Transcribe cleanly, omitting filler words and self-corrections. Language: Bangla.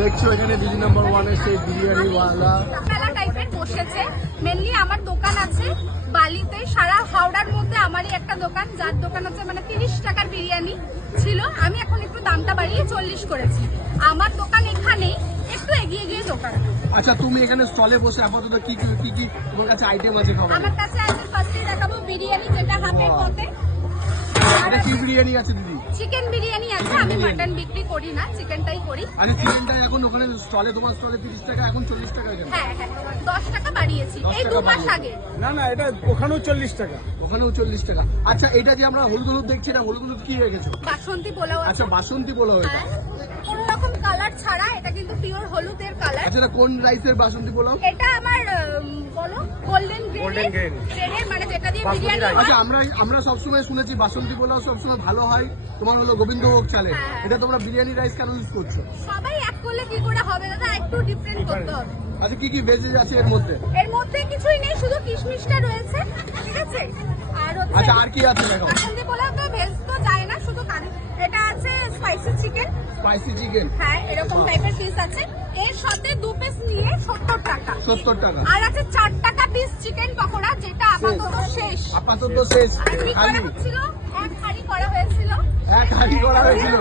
দেখছো এখানে দিদি নাম্বার 1 এর সেই বিরিয়ানি ওয়ালা মেলা টাইপের বসেছে। মেনলি আমার দোকান আছে বালিতে, সারা হাওড়ার মধ্যে আমারই একটা দোকান, যার দোকান আছে মানে 30 টাকার বিরিয়ানি ছিল, আমি এখন একটু দামটা বাড়িয়ে 40 করেছি। আমার দোকান এখানেই, একটু এগিয়ে গিয়ে দোকান। আচ্ছা তুমি এখানে স্টলে বসে আপাতত কি কি কি তোমার কাছে আইটেম আছে খাবার? আমার কাছে আছে ফার্স্টে দেখাবো বিরিয়ানি, যেটা হাফের মধ্যে। এটা কি বিরিয়ানি আছে দিদি? চিকেন বিরিয়ানি আছে, আমি মাটন বিক্রি করি না, চিকেনটাই করি। আরে চিকেনটা এখন ওখানে স্টলে, তোমার স্টলে 30 টাকা, এখন 40 টাকা কেন? হ্যাঁ হ্যাঁ, 10 টাকা বাড়িয়েছি 10 এই টাকা 2 মাস আগে। না না, এটা ওখানেও 40 টাকা। ওখানেও 40 টাকা। আচ্ছা এটা যে আমরা হলুদ হলুদ দেখছি, এটা হলুদ হলুদ কি রেখেছো? বাসন্তী পোলাও আছে। আচ্ছা বাসন্তী পোলাও এটা। হ্যাঁ, কোনো রকম কালার ছাড়া, এটা কিন্তু পিওর হলুদের কালার। আচ্ছা এটা কোন রাইসের বাসন্তী পোলাও? এটা আমার বলো গোল্ডেন Golden grain। গ্রেনের, মানে যেটা দিয়ে বাসমতি বিরিয়ানি rice। হয়। আচ্ছা আমরা সবসময় শুনেছি বাসন্তী পোলাও সবসময় ভালো হয়, তোমার হলো গোবিন্দভোগ চালে। হ্যাঁ। এটা তোমরা বিরিয়ানি রাইস কেন ইউজ করছো? সবাই এক করলে কি করে হবে দাদা, একটু ডিফারেন্ট করতে হবে। আচ্ছা কি কি ভেজেস আছে এর মধ্যে? এর মধ্যে কিছুই নেই, শুধু কিশমিশটা রয়েছে, ঠিক আছে। আর হচ্ছে আচ্ছা আর কি আছে দেখো? বাসন্তী পোলাও তো ভেজ তো যায় না, শুধু কারি। এটা আছে স্পাইসি চিকেন। স্পাইসি চিকেন হ্যাঁ, এরকম টাইপের পিস আছে। এর সাথে 2 পিস নিয়ে 70 টাকা। 70 টাকা। আর আছে 4 টাকা পিস চিকেন পকোড়া, যেটা আপাতত শেষ। আপাতত শেষ। আর কি খালি করা হচ্ছিল, এক হাঁড়ি করা হয়েছিল। এক হাঁড়ি করা হয়েছিল।